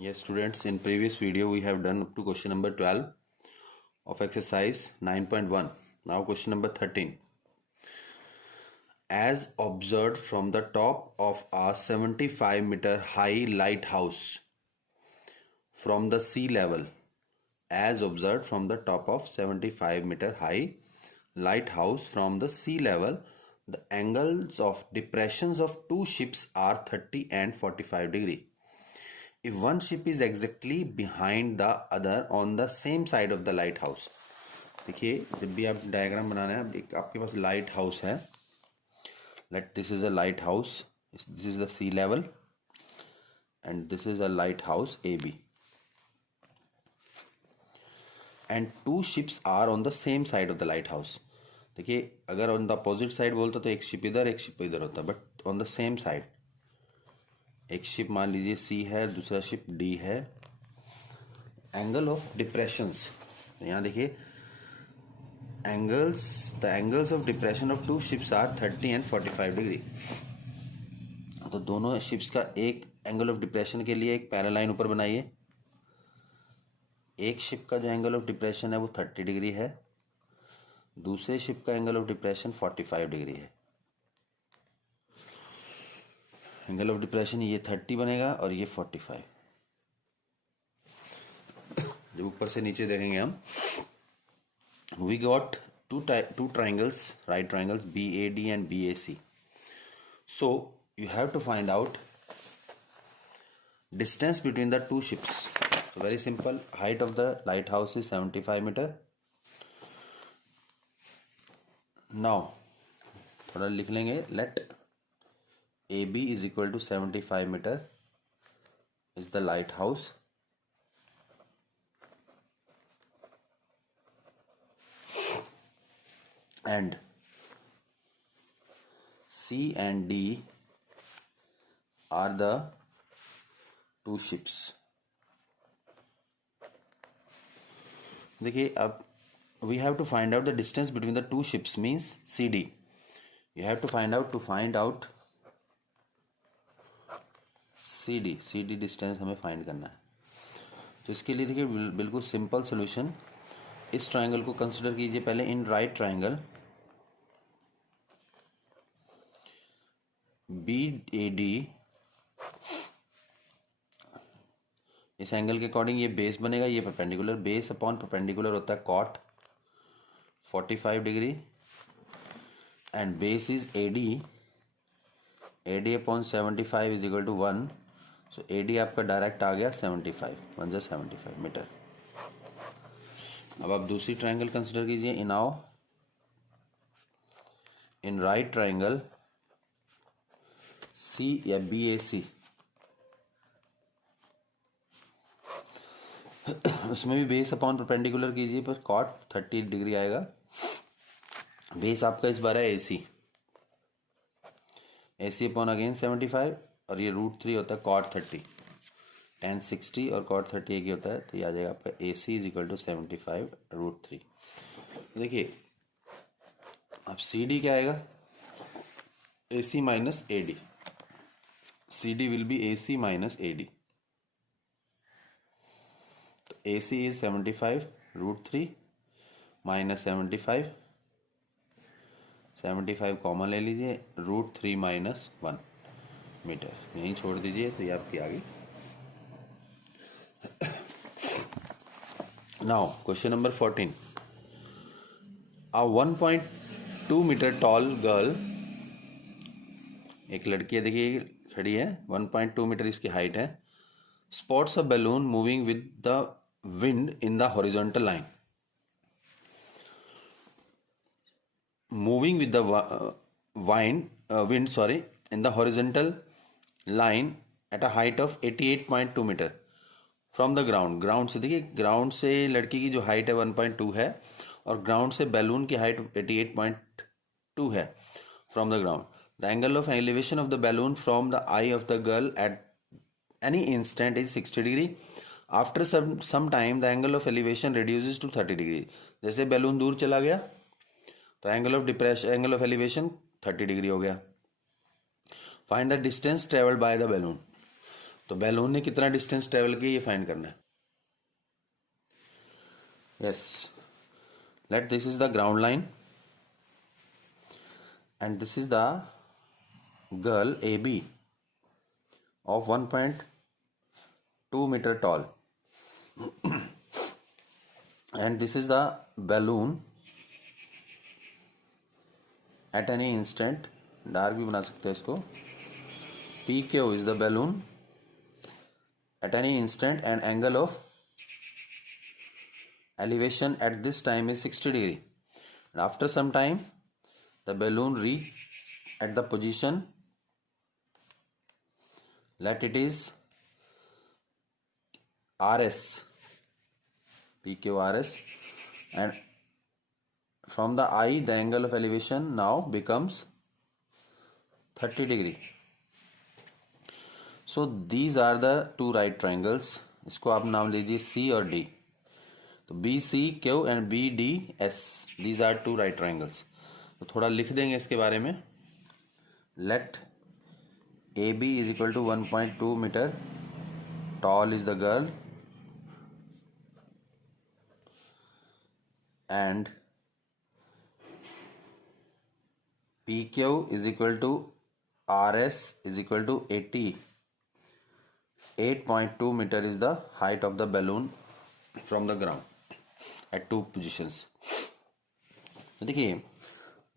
Yes, students, in previous video we have done up to question number 12 of exercise 9.1. Now question number 13. As observed from the top of a 75-meter high lighthouse from the sea level. As observed from the top of 75-meter high lighthouse from the sea level, the angles of depressions of two ships are 30 and 45 degree. If one ship is exactly behind the other on the same side of the lighthouse. देखिए जब भी आप diagram बनाना है, एक आपके पास light house है. Let this is a light house, this is the sea level and this is a light house A B and two ships are on the same side of the light house. देखिए अगर on the opposite side बोलता तो एक ship इधर एक ship इधर होता, but on the same side एक शिप मान लीजिए सी है, दूसरा शिप डी है. एंगल ऑफ डिप्रेशंस, यहाँ देखिए the angles of depression of two ships are 30 and 45 degree. तो दोनों शिप्स का एक एंगल ऑफ डिप्रेशन के लिए एक पैरेलल लाइन ऊपर बनाइए. एक शिप का जो एंगल ऑफ डिप्रेशन है वो 30 डिग्री है, दूसरे शिप का एंगल ऑफ डिप्रेशन 45 डिग्री है. एंगल ऑफ डिप्रेशन ये 30 बनेगा और ये 45. जब ऊपर से नीचे देखेंगे हम, we got two triangles, right triangles BAD and BAC. So you have to find out distance between the two ships. So very simple, height of the lighthouse is 75 meter. Now थोड़ा लिख लेंगे, let AB is equal to 75 meter is the lighthouse and C and D are the two ships. देखिए अब we have to find out the distance between the two ships means CD. You have to find out CD distance हमें find करना है. तो इसके लिए देखिए बिल्कुल सिंपल सोल्यूशन. इस ट्रायंगल को कंसिडर कीजिए पहले इन राइट ट्रायंगल BAD. इस एंगल के अकॉर्डिंग ये बेस बनेगा, ये परपेंडिकुलर, बेस अपॉन परपेंडिकुलर होता है cot 45 degree and base is AD upon 75 is equal to 1. So AD आपका डायरेक्ट आ गया 75, 1 से 75 मीटर. अब आप दूसरी ट्रायंगल कंसिडर कीजिए. इन राइट ट्रायंगल C या BAC, उसमें भी बेस अपॉन परपेंडिकुलर कीजिए, पर कॉट 30 डिग्री आएगा. बेस आपका इस बार है AC अपॉन अगेन 75 और ये √3 होता है कॉट 30, tan 60 और कॉट 30 एक ही होता है. तो ये आ जाएगा आपका AC इज इक्वल टू 75 √3. देखिए अब CD क्या आएगा, AC minus AD. CD will be AC minus AD. तो AC is 75 √3 minus 75 कॉमन ले लीजिए, √3 minus 1 मीटर यहीं छोड़ दीजिए. तो ये आपकी आ गई. Now question number 14. A 1.2 meter tall girl, एक लड़की है देखिए खड़ी है, 1.2 मीटर इसकी हाइट है. Spots a balloon moving with the wind in the horizontal line. Moving with the wind in the horizontal line at a height of 88.2 meter from the ground से. देखिए ग्राउंड से लड़की की जो हाइट है 1.2 है और ग्राउंड से बैलून की हाइट 88.2 है from the ground. The angle of elevation of the balloon from the eye of the girl at any instant is 60 degree. After some time, the angle of elevation reduces to 30 degree. जैसे balloon दूर चला गया तो angle of elevation 30 degree हो गया. Find the distance traveled by the balloon. तो balloon ने कितना डिस्टेंस ट्रेवल किया ये फाइंड करना है. Yes, late this is the ground line and this is the girl AB of 1.2 meter tall and this is the balloon at any instant. Dark भी बना सकते हैं इसको. PQ is the balloon at any instant and angle of elevation at this time is 60 degree. And after some time the balloon reach at the position, let it is RS, PQRS, and from the eye the angle of elevation now becomes 30 degree. So these are the two right triangles. इसको आप नाम लीजिए C और D. तो BCQ and BDS, these are two right triangles. तो थोड़ा लिख देंगे इसके बारे में. Let AB is equal to 1.2 meter tall is the girl and PQ is equal to RS is equal to 88.2 meter is the height of the balloon from the ground at two positions. तो देखिए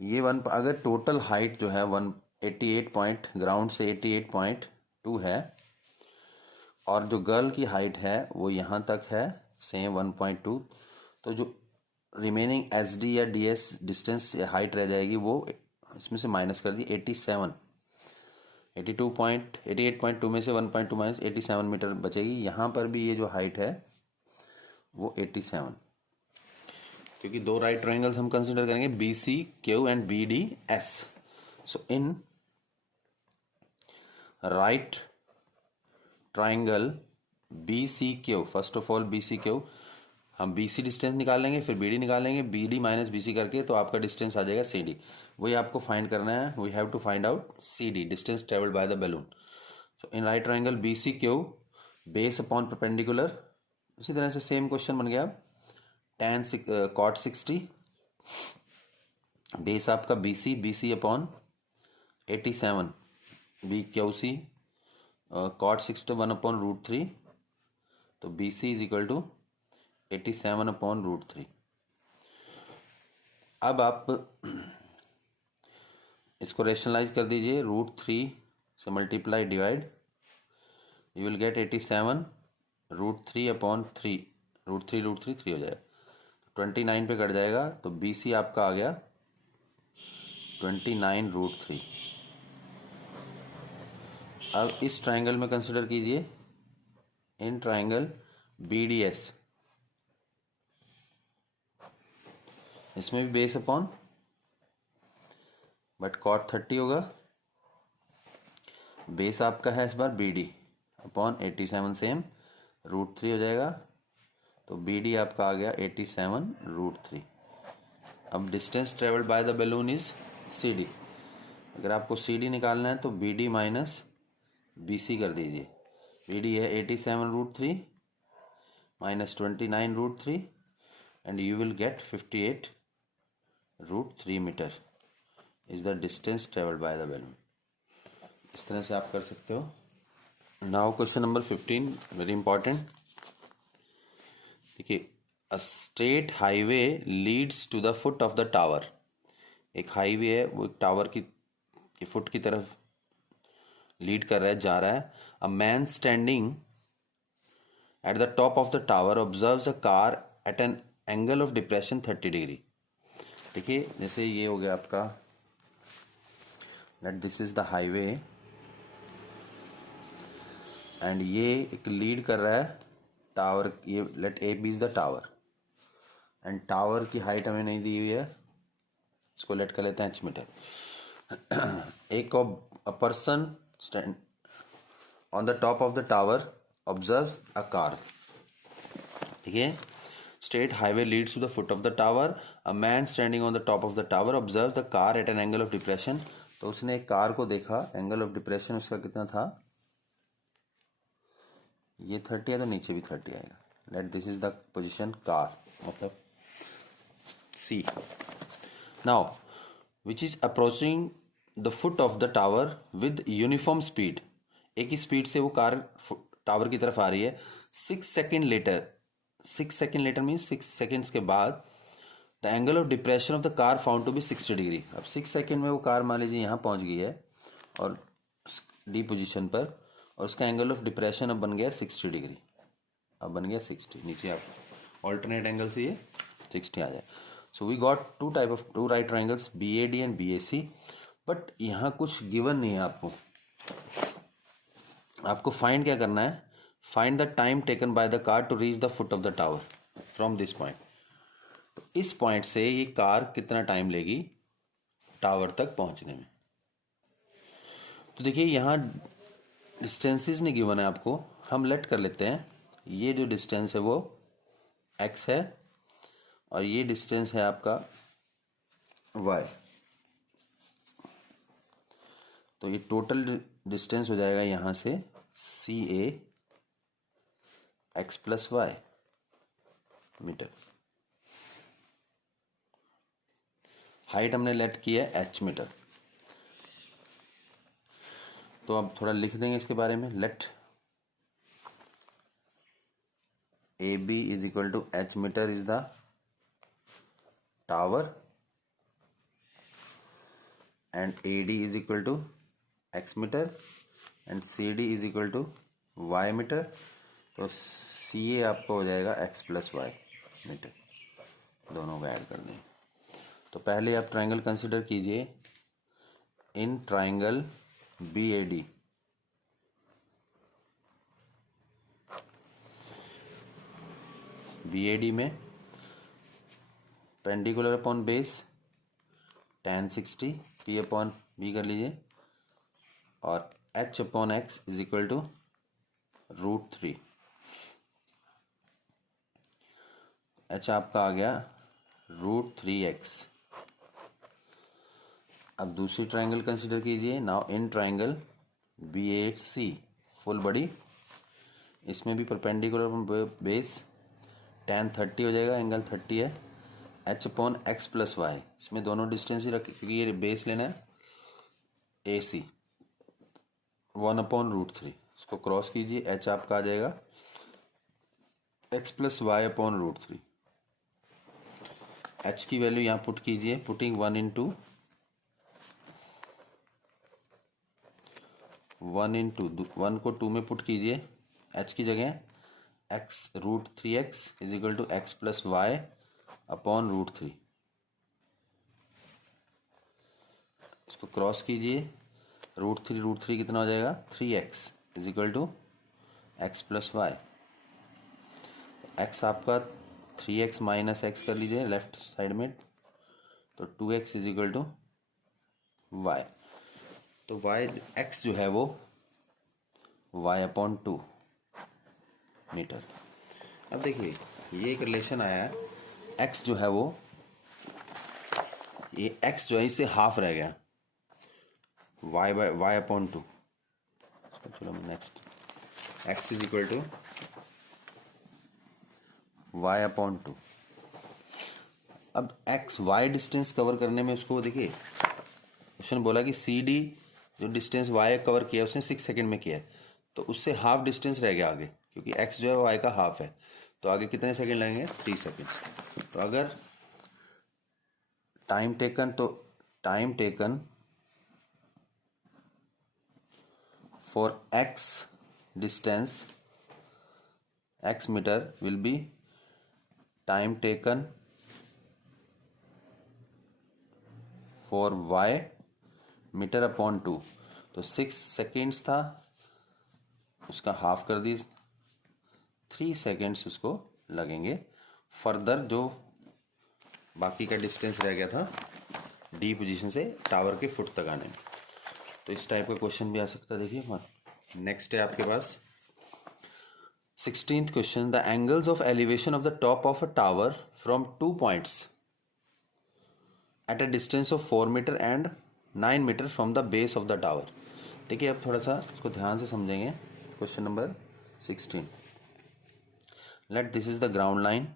ये अगर total height जो है 188 ground से 88.2 है और जो गर्ल की हाइट है वो यहाँ तक है सेम 1.2, तो जो रिमेनिंग SD या DS डिस्टेंस या हाइट रह जाएगी वो इसमें से माइनस कर दी 88.2 में से 1.2 माइनस 87 मीटर बचेगी. यहाँ पर भी ये जो हाइट है वो 87, क्योंकि दो राइट ट्रायंगल्स हम कंसीडर करेंगे BCQ and BDS. So in right triangle BCQ, first of all BCQ हम BC डिस्टेंस निकाल लेंगे, फिर BD निकालेंगे, BD माइनस BC करके तो आपका डिस्टेंस आ जाएगा CD. वही आपको फाइंड करना है. We have to find out CD, distance travelled by the balloon. So in right triangle BCQ base upon perpendicular, उसी तरह से सेम क्वेश्चन बन गया. tan cot 60 बेस आपका BC upon 87 BQC cot 60 1 upon √3, तो BC is equal to 87 upon √3. अब आप इसको रेशनलाइज कर दीजिए. √3 से multiply divide, you will get 87 √3 upon 3, √3 3 हो जाएगा, 29 पे कट जाएगा. तो BC आपका आ गया 29 √3. अब इस ट्रायंगल में कंसिडर कीजिए इन ट्रायंगल BDS, इसमें भी बेस अपॉन बट cot 30 होगा. बेस आपका है इस बार BD अपॉन 87 सेम, √3 हो जाएगा. तो BD आपका आ गया 87 √3. अब distance travelled by the balloon is CD. अगर आपको CD निकालना है तो BD माइनस BC कर दीजिए. BD है 87 √3 minus 29 √3 and you will get 58 √3 metre is the distance travelled by the balloon. इस तरह से आप कर सकते हो. Now question number 15, very important. देखिए, a straight highway leads to the foot of the tower. एक हाईवे है, वो एक टावर की फुट की तरफ लीड कर रहा है, जा रहा है. A man standing at the top of the tower observes a car at an angle of depression 30 degree. देखिए, जैसे ये हो गया आपका, let this is the highway and ये एक लीड कर रहा है टावर. ये let A B is the tower and tower की हाइट हमें नहीं दी हुई है, इसको लेट कर लेते हैं h मीटर. एक a person stand on the top of the tower observe a car. ठीक है, straight highway leads to the foot of the tower. A man standing on the top of the tower observes the car at an angle of depression. तो उसने एक car को देखा, angle of depression उसका कितना था ये 30 है तो नीचे भी 30 आएगा. Let this is the position car, मतलब C. Now which is approaching the foot of the tower with uniform speed. एक ही स्पीड से वो कार टावर की तरफ आ रही है. 6 second later, 6 second later means 6 seconds के बाद the angle of depression of the car found to be 60 degree. अब 6 सेकेंड में वो कार मान लीजिए यहाँ पहुँच गई है और डी पोजीशन पर, और उसका एंगल ऑफ डिप्रेशन अब बन गया 60 डिग्री. अब बन गया 60. नीचे आप ऑल्टरनेट एंगल से ये 60 आ जाए. So we got two right triangles BAD and BAC. But यहाँ कुछ गिवन नहीं है आपको. आपको फाइंड क्या करना है? Find the time taken by the car to reach the foot of the tower from this point. तो इस पॉइंट से ये कार कितना टाइम लेगी टावर तक पहुंचने में. तो देखिए यहाँ डिस्टेंसेस नहीं गिवन है आपको. हम लेट कर लेते हैं. ये जो डिस्टेंस है वो x है और ये डिस्टेंस है आपका y. तो ये टोटल डिस्टेंस हो जाएगा यहाँ से CA x plus y meter. Height हमने लेट की है h मीटर. तो अब थोड़ा लिख देंगे इसके बारे में. Let AB is equal to h meter is the tower and AD is equal to x meter and CD is equal to y meter. तो CA आपका हो जाएगा x प्लस वाई मीटर. दोनों को ऐड कर दें. तो पहले आप ट्राइंगल कंसिडर कीजिए. इन ट्राइंगल BAD में perpendicular upon base tan 60 P अपॉन B कर लीजिए और H upon X is equal to √3. H आपका आ गया √3x. अब दूसरी ट्राइंगल कंसिडर कीजिए. Now in triangle BAC full body, इसमें भी परपेंडिकुलर बेस tan 30 हो जाएगा, एंगल 30 है. H upon X plus y, इसमें दोनों डिस्टेंस ही रखें क्योंकि ये बेस लेना है AC. 1 अपॉन √3 इसको क्रॉस कीजिए. H आपका आ जाएगा x plus y upon √3. H की वैल्यू यहाँ पुट कीजिए. पुटिंग 1 इंटू 1 को 2 में पुट कीजिए. H की जगह x √3x is equal to x plus y upon √3. इसको क्रॉस कीजिए. √3 कितना हो जाएगा 3x is equal to x plus y. x आपका 3x माइनस x कर लीजिए लेफ्ट साइड में. तो 2x is equal to y. तो x जो है वो y अपॉन 2 मीटर. अब देखिए ये एक रिलेशन आया है. x जो है वो ये x जो है इससे हाफ रह गया y अपॉन 2. चलो next x is equal to y upon 2. अब x y डिस्टेंस कवर करने में उसको देखिए क्वेश्चन बोला कि CD जो डिस्टेंस y कवर किया उसने 6 सेकंड में किया है. तो उससे हाफ डिस्टेंस रह गया आगे क्योंकि x जो है y का हाफ है. तो आगे कितने सेकंड लगेंगे 3 सेकंड. तो अगर time taken for x distance x meter will be time taken for y meter upon 2. तो 6 सेकेंड्स था उसका हाफ कर दी. 3 सेकेंड्स उसको लगेंगे फर्दर जो बाकी का डिस्टेंस रह गया था डी पोजीशन से टावर के फुट तक आने में. तो इस टाइप का क्वेश्चन भी आ सकता है. देखिए नेक्स्ट है आपके पास 16th question. The angles of elevation of the top of a tower from 2 points at a distance of 4 meter and 9 meter from the base of the tower. देखिए अब थोड़ा सा इसको ध्यान से समझेंगे. Question number 16. Let this is the ground line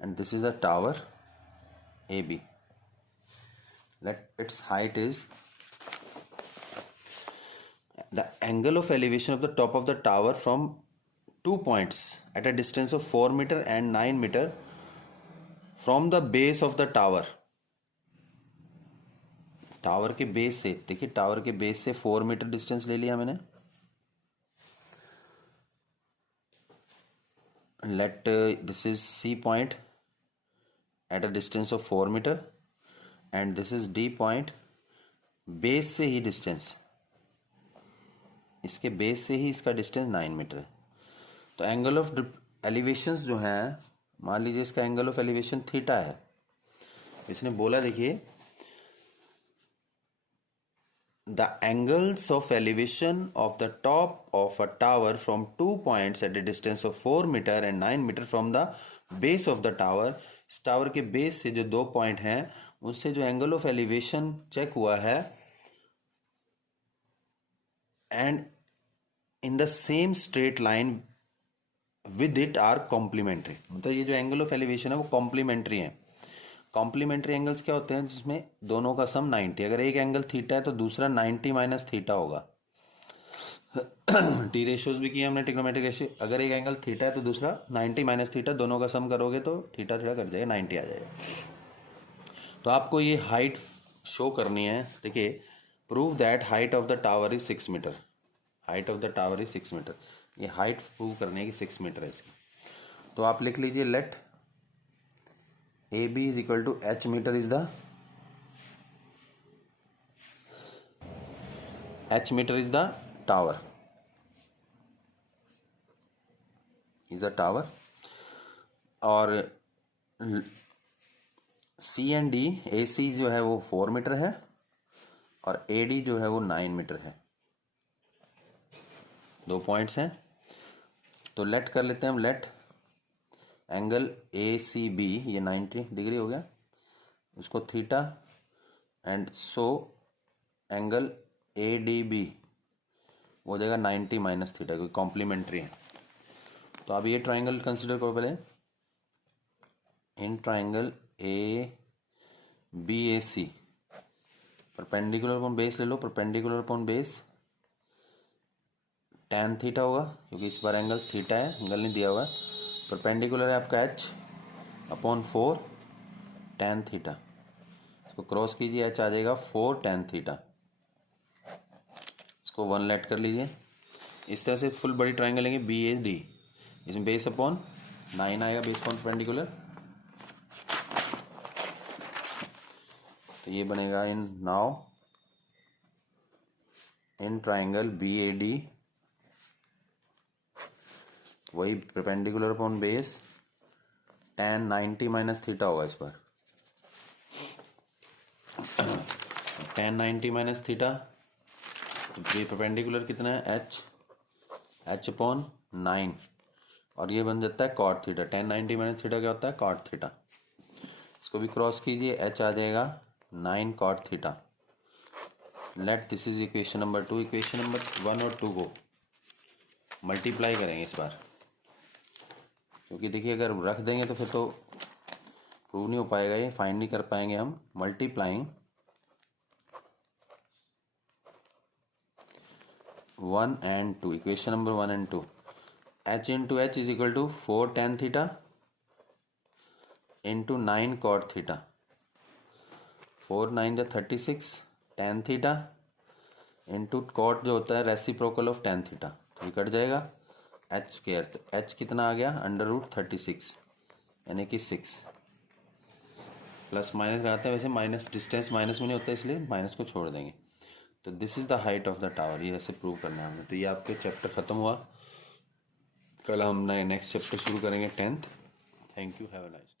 and this is the tower AB. Let its height is, the angle of elevation of the top of the tower from 2 points at a distance of 4 meter and 9 meter from the base of the tower. Tower के base से, देखिए tower के base से 4 metre distance ले लिया मैंने. Let this is C point at a distance of 4 meter and this is D point. Base से ही distance, इसके बेस से ही इसका डिस्टेंस 9 मीटर है. तो एंगल ऑफ एलिवेशंस जो हैं, मान लीजिए इसका एंगल ऑफ एलिवेशन थीटा है. इसने बोला देखिए, the angles of elevation of the top of a tower from 2 points at a distance of 4 meter and 9 meter from the base of the tower. इस टावर के बेस से जो 2 point हैं उससे जो एंगल ऑफ एलिवेशन चेक हुआ है, and in the same straight line with it are complementary. मतलब ये जो एंगल ऑफ एलिवेशन है वो कॉम्प्लीमेंट्री है. कॉम्प्लीमेंट्री एंगल्स क्या होते हैं? जिसमें दोनों का सम 90. अगर एक एंगल थीटा है तो दूसरा 90 माइनस थीटा होगा. टी रेशियोज भी किए हमने, ट्रिग्नोमेट्रिक रेशियो. अगर एक एंगल थीटा है तो दूसरा 90 माइनस थीटा, दोनों का सम करोगे तो थीटा थीटा कर जाएगा, 90 आ जाएगा. तो आपको ये हाइट शो करनी है. देखिए, prove that height of the tower is 6 meter. Height of the tower is 6 meter. ये हाइट प्रूव करनी है कि 6 मीटर है इसकी. तो आप लिख लीजिए, late AB is equal to h meter is the tower, is a tower. और C and D, AC जो है वो 4 मीटर है और AD जो है वो 9 मीटर है. 2 पॉइंट्स हैं. तो लेट कर लेते हैं हम. लेट एंगल ACB, ये 90 डिग्री हो गया, उसको theta, and so angle ADB वो हो जाएगा 90 माइनस थीटा, क्योंकि कॉम्प्लीमेंट्री है. तो अब ये ट्राइंगल कंसिडर करो पहले. In triangle ABAC perpendicular upon base ले लो. Perpendicular upon base tan theta होगा, क्योंकि इस बार एंगल थीटा है, एंगल नहीं दिया हुआ है. परपेंडिकुलर है आपका H अपॉन 4 tan थीटा. इसको क्रॉस कीजिए, H आ जाएगा 4 tan थीटा. इसको 1 लेट कर लीजिए. इस तरह से फुल बड़ी ट्राइंगल लेंगे BAD. इसमें बेस अपॉन 9 आएगा, बेस अपॉन परपेंडिकुलर. तो ये बनेगा इन ट्राइंगल BAD, वही perpendicular upon base tan 90 minus theta होगा इस बार. tan 90 माइनस थीटा, तो ये परपेंडिकुलर कितना है? H अपॉन 9, और ये बन जाता है cot theta. tan 90 minus theta क्या होता है? cot theta. इसको भी क्रॉस कीजिए, H आ जाएगा 9 cot theta. Late this is equation number 2. Equation number 1 और 2 को मल्टीप्लाई करेंगे इस बार, क्योंकि देखिए अगर रख देंगे तो फिर तो प्रूव नहीं हो पाएगा, ये फाइंड नहीं कर पाएंगे हम. Multiplying 1 and 2, equation number 1 and 2. H into H is equal to 4 tan theta into 9 cot theta. 4 9 36 tan theta into cot जो होता है रेसिप्रोकल ऑफ tan थीटा, तो ये कट जाएगा. H स्क्वायर, तो H कितना आ गया? √36, यानी कि 6. प्लस माइनस लगाते हैं, वैसे माइनस डिस्टेंस माइनस में नहीं होता इसलिए माइनस को छोड़ देंगे. तो this is the height of the tower. ये ऐसे प्रूव करना है हमें. तो ये आपके चैप्टर खत्म हुआ. कल हम नेक्स्ट चैप्टर शुरू करेंगे 10th. Thank you. Have a nice